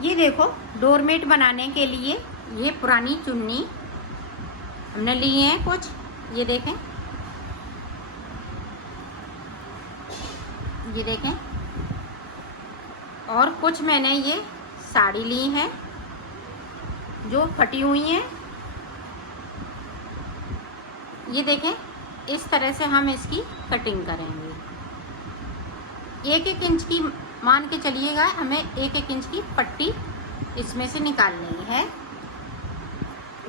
ये देखो डोरमेट बनाने के लिए ये पुरानी चुन्नी हमने ली है कुछ, ये देखें, ये देखें। और कुछ मैंने ये साड़ी ली है जो फटी हुई हैं, ये देखें। इस तरह से हम इसकी कटिंग करेंगे। 1-1 इंच की मान के चलिएगा, हमें 1-1 इंच की पट्टी इसमें से निकालनी है।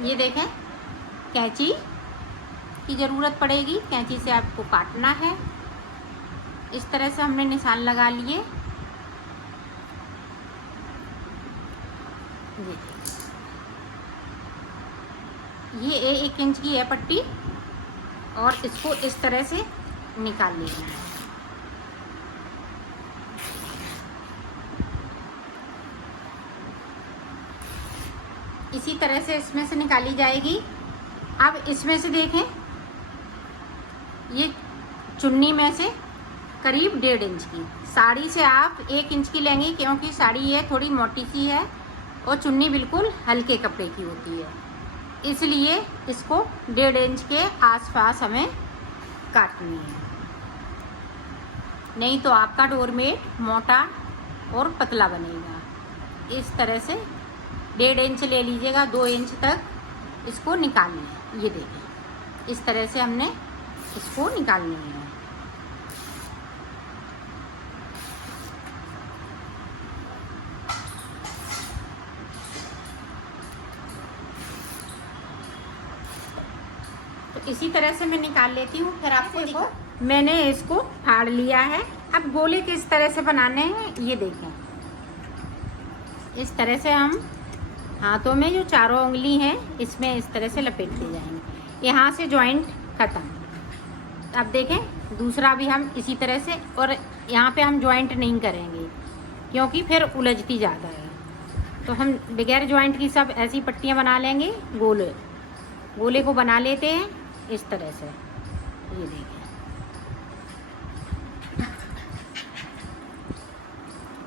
ये देखें, कैंची की ज़रूरत पड़ेगी, कैंची से आपको काटना है। इस तरह से हमने निशान लगा लिए। ये 1 इंच की है पट्टी और इसको इस तरह से निकाल लेना है। इसी तरह से इसमें से निकाली जाएगी। अब इसमें से देखें, ये चुन्नी में से करीब 1.5 इंच की, साड़ी से आप 1 इंच की लेंगे क्योंकि साड़ी ये थोड़ी मोटी सी है और चुन्नी बिल्कुल हल्के कपड़े की होती है, इसलिए इसको 1.5 इंच के आसपास हमें काटनी है। नहीं तो आपका डोरमेट मोटा और पतला बनेगा। इस तरह से 1.5 इंच ले लीजिएगा, 2 इंच तक इसको निकालना है। ये देखें, इस तरह से हमने इसको निकालनी है। तो इसी तरह से मैं निकाल लेती हूँ, फिर आपको देखो मैंने इसको फाड़ लिया है। अब गोले किस तरह से बनाने हैं ये देखें। इस तरह से हम हाथों में जो चारों उंगली हैं इसमें इस तरह से लपेटते जाएंगे, यहाँ से जॉइंट ख़त्म। अब देखें दूसरा भी हम इसी तरह से, और यहाँ पे हम जॉइंट नहीं करेंगे क्योंकि फिर उलझती ज़्यादा है, तो हम बगैर जॉइंट की सब ऐसी पट्टियाँ बना लेंगे। गोले को बना लेते हैं इस तरह से। ये देखें,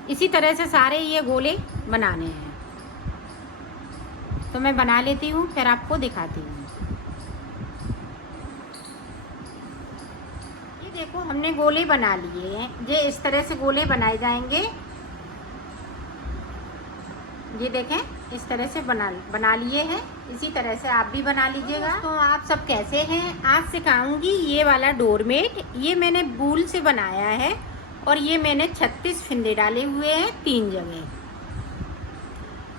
इसी तरह से सारे ये गोले बनाने हैं। तो मैं बना लेती हूँ, फिर आपको दिखाती हूँ। ये देखो हमने गोले बना लिए हैं। ये इस तरह से गोले बनाए जाएंगे। ये देखें, इस तरह से बना लिए हैं। इसी तरह से आप भी बना लीजिएगा। तो आप सब कैसे हैं? आज सिखाऊंगी ये वाला डोरमेट। ये मैंने वूल से बनाया है और ये मैंने 36 फिंदे डाले हुए हैं 3 जगह।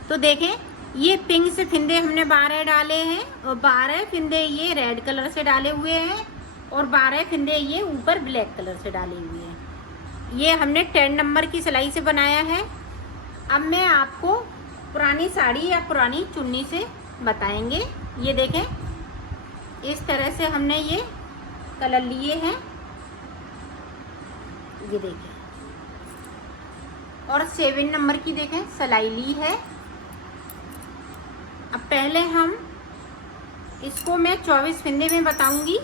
तो देखें, ये पिंक से फिंदे हमने 12 डाले हैं और 12 फिंदे ये रेड कलर से डाले हुए हैं और 12 फिंदे ये ऊपर ब्लैक कलर से डाले हुए हैं। ये हमने 10 नंबर की सिलाई से बनाया है। अब मैं आपको पुरानी साड़ी या पुरानी चुन्नी से बताएंगे। ये देखें, इस तरह से हमने ये कलर लिए हैं, ये देखें, और 7 नंबर की देखें सिलाई ली है। अब पहले हम इसको मैं 24 फिंदे में बताऊंगी।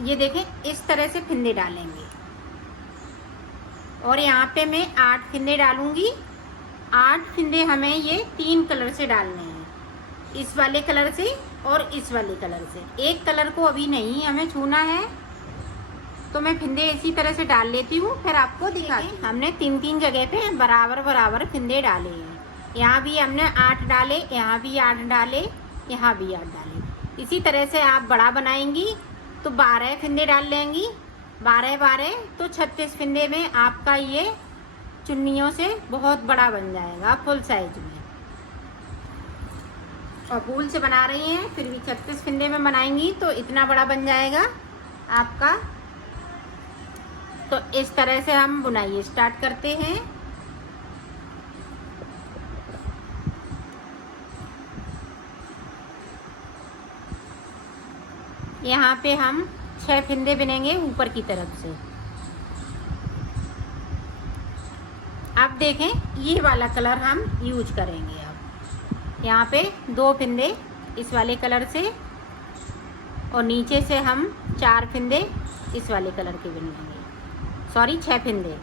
ये देखें, इस तरह से फिंदे डालेंगे और यहाँ पे मैं 8 फिंदे डालूंगी। 8 फिंदे हमें ये 3 कलर से डालने हैं, इस वाले कलर से और इस वाले कलर से। एक कलर को अभी नहीं हमें छूना है, तो मैं फिंदे इसी तरह से डाल लेती हूँ, फिर आपको दिखाती हूँ। हमने 3-3 जगह पे बराबर बराबर फिंदे डाले हैं। यहाँ भी हमने 8 डाले, यहाँ भी 8 डाले, यहाँ भी 8 डाले। इसी तरह से आप बड़ा बनाएंगी तो 12 फिंदे डाल लेंगी। 12-12 तो 36 फिंदे में आपका ये चुन्नियों से बहुत बड़ा बन जाएगा, फुल साइज में। और वूल से बना रही हैं फिर भी 36 फिंदे में बनाएंगी तो इतना बड़ा बन जाएगा आपका। तो इस तरह से हम बुनाई स्टार्ट करते हैं। यहाँ पे हम 6 फिंदे बुनेंगे ऊपर की तरफ से। अब देखें, ये वाला कलर हम यूज करेंगे। अब यहाँ पे 2 फिंदे इस वाले कलर से और नीचे से हम 4 फिंदे इस वाले कलर के बुनेंगे। सॉरी 6 फिंदे,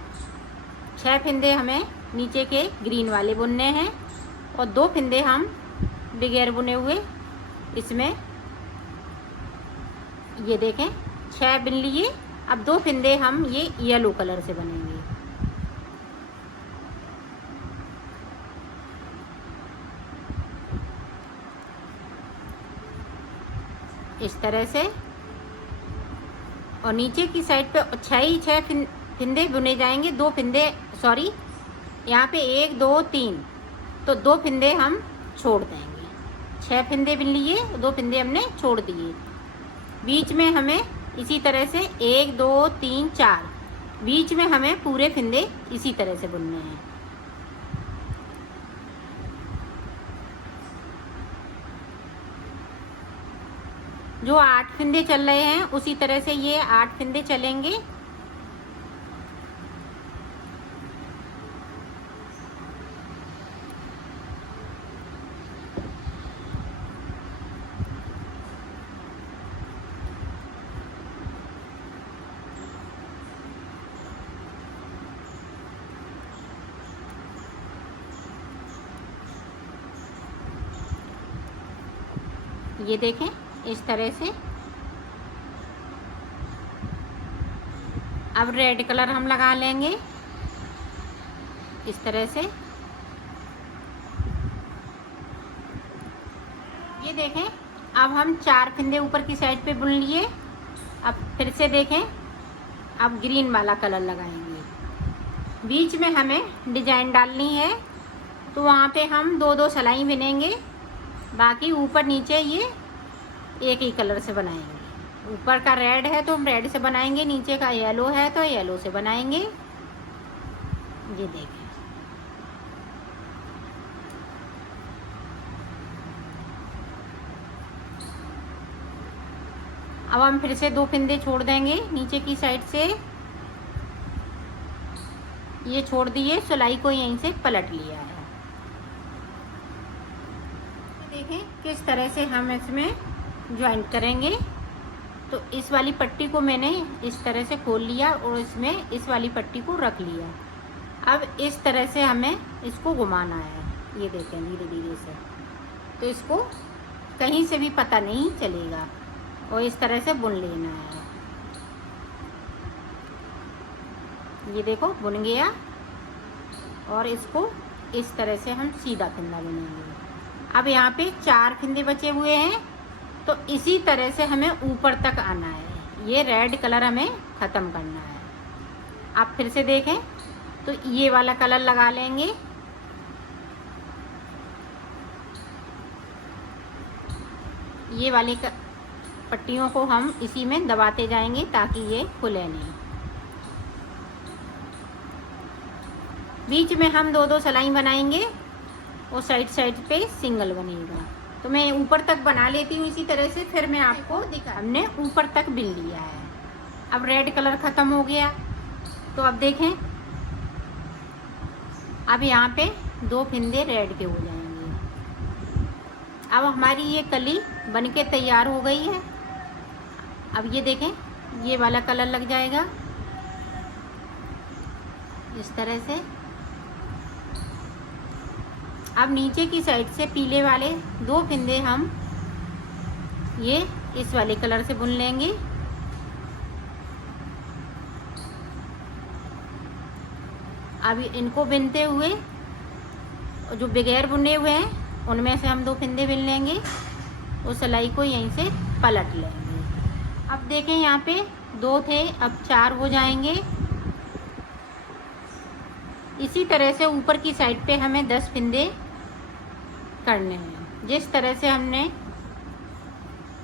6 फिंदे हमें नीचे के ग्रीन वाले बुनने हैं और 2 फंदे हम बगैर बुने हुए इसमें, ये देखें 6 बुन लिए। अब 2 फंदे हम ये येलो कलर से बनेंगे। इस तरह से, और नीचे की साइड पे 6 फंदे बुने जाएंगे। 2 फंदे, सॉरी, यहाँ पे 1 2 3, तो 2 फंदे हम छोड़ देंगे। 6 फंदे बुन लिए, 2 फंदे हमने छोड़ दिए। बीच में हमें इसी तरह से 1 2 3 4, बीच में हमें पूरे फंदे इसी तरह से बुनने हैं। जो 8 फंदे चल रहे हैं उसी तरह से ये 8 फंदे चलेंगे। ये देखें इस तरह से। अब रेड कलर हम लगा लेंगे इस तरह से। ये देखें, अब हम 4 फंदे ऊपर की साइड पे बुन लिए। अब फिर से देखें, अब ग्रीन वाला कलर लगाएंगे। बीच में हमें डिजाइन डालनी है, तो वहाँ पे हम 2 सिलाई बिनेंगे। बाकी ऊपर नीचे ये एक ही कलर से बनाएंगे। ऊपर का रेड है तो हम रेड से बनाएंगे, नीचे का येलो है तो येलो से बनाएंगे। ये देखें, अब हम फिर से 2 फंदे छोड़ देंगे नीचे की साइड से। ये छोड़ दिए, सिलाई को यहीं से पलट लिया है। देखें किस तरह से हम इसमें ज्वाइंट करेंगे। तो इस वाली पट्टी को मैंने इस तरह से खोल लिया और इसमें इस वाली पट्टी को रख लिया। अब इस तरह से हमें इसको घुमाना है। ये देखें धीरे धीरे से, तो इसको कहीं से भी पता नहीं चलेगा और इस तरह से बुन लेना है। ये देखो बुन गया, और इसको इस तरह से हम सीधा फंदा बुनेंगे। अब यहाँ पे 4 फंदे बचे हुए हैं, तो इसी तरह से हमें ऊपर तक आना है। ये रेड कलर हमें ख़त्म करना है। आप फिर से देखें, तो ये वाला कलर लगा लेंगे। ये वाली पट्टियों को हम इसी में दबाते जाएंगे ताकि ये खुले नहीं। बीच में हम 2 सिलाई बनाएंगे और साइड साइड पे सिंगल बनेगा। तो मैं ऊपर तक बना लेती हूँ इसी तरह से, फिर मैं आपको दिखा। हमने ऊपर तक बिन लिया है। अब रेड कलर ख़त्म हो गया, तो अब देखें, अब यहाँ पे 2 फंदे रेड के हो जाएंगे। अब हमारी ये कली बनके तैयार हो गई है। अब ये देखें, ये वाला कलर लग जाएगा इस तरह से। अब नीचे की साइड से पीले वाले 2 फंदे हम ये इस वाले कलर से बुन लेंगे। अब इनको बुनते हुए जो बगैर बुने हुए हैं उनमें से हम 2 फंदे बुन लेंगे और सिलाई को यहीं से पलट लेंगे। अब देखें, यहाँ पे 2 थे, अब 4 हो जाएंगे। इसी तरह से ऊपर की साइड पे हमें 10 फंदे करने हैं। जिस तरह से हमने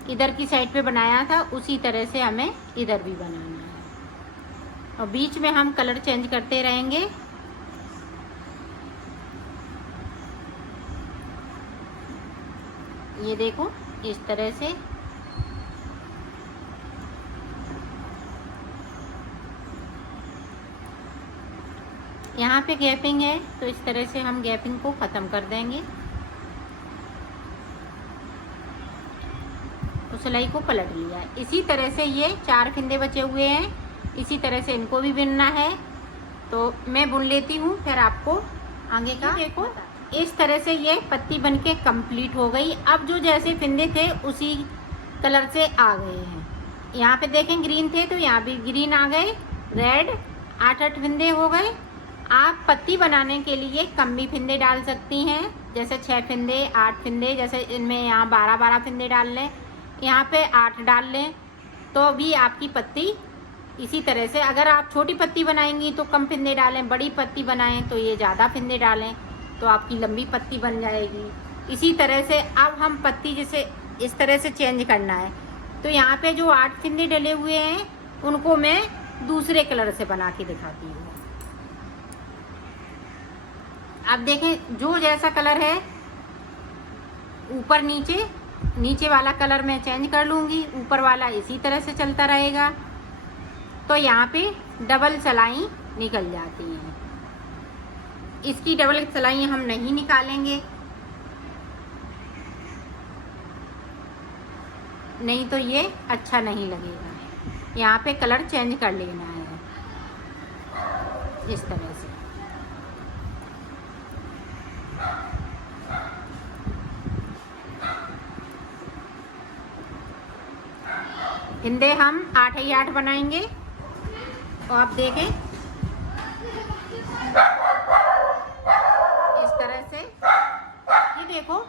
इधर की साइड पे बनाया था उसी तरह से हमें इधर भी बनाना है, और बीच में हम कलर चेंज करते रहेंगे। ये देखो इस तरह से। यहाँ पे गैपिंग है, तो इस तरह से हम गैपिंग को ख़त्म कर देंगे। तो सिलाई को पलट लिया। इसी तरह से ये 4 फंदे बचे हुए हैं, इसी तरह से इनको भी बुनना है। तो मैं बुन लेती हूँ, फिर आपको आगे का। देखो इस तरह से ये पत्ती बनके कंप्लीट हो गई। अब जो जैसे फिंदे थे उसी कलर से आ गए हैं। यहाँ पे देखें ग्रीन थे तो यहाँ भी ग्रीन आ गए, रेड 8-8 फिंदे हो गए। आप पत्ती बनाने के लिए कम भी फिंदे डाल सकती हैं, जैसे 6 फिंदे 8 फिंदे, जैसे इनमें यहाँ 12-12 फिंदे डाल लें, यहाँ पे 8 डाल लें तो भी आपकी पत्ती इसी तरह से। अगर आप छोटी पत्ती बनाएंगी तो कम फिंदे डालें, बड़ी पत्ती बनाएं तो ये ज़्यादा फिंदे डालें तो आपकी लंबी पत्ती बन जाएगी। इसी तरह से अब हम पत्ती जैसे इस तरह से चेंज करना है तो यहाँ पे जो 8 फिंदे डले हुए हैं उनको मैं दूसरे कलर से बना के दिखाती हूँ। अब देखें जो जैसा कलर है ऊपर नीचे वाला कलर मैं चेंज कर लूँगी, ऊपर वाला इसी तरह से चलता रहेगा तो यहाँ पे डबल सिलाई निकल जाती हैं। इसकी डबल सिलाई हम नहीं निकालेंगे, नहीं तो ये अच्छा नहीं लगेगा। यहाँ पे कलर चेंज कर लेना है इस तरह से। फिंदे हम 8 ही 8 बनाएंगे और आप देखें इस तरह से। ये देखो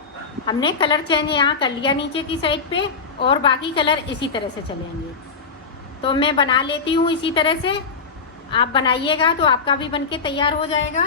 हमने कलर चेंज यहाँ कर लिया नीचे की साइड पे और बाकी कलर इसी तरह से चलेंगे। तो मैं बना लेती हूँ इसी तरह से, आप बनाइएगा तो आपका भी बनके तैयार हो जाएगा।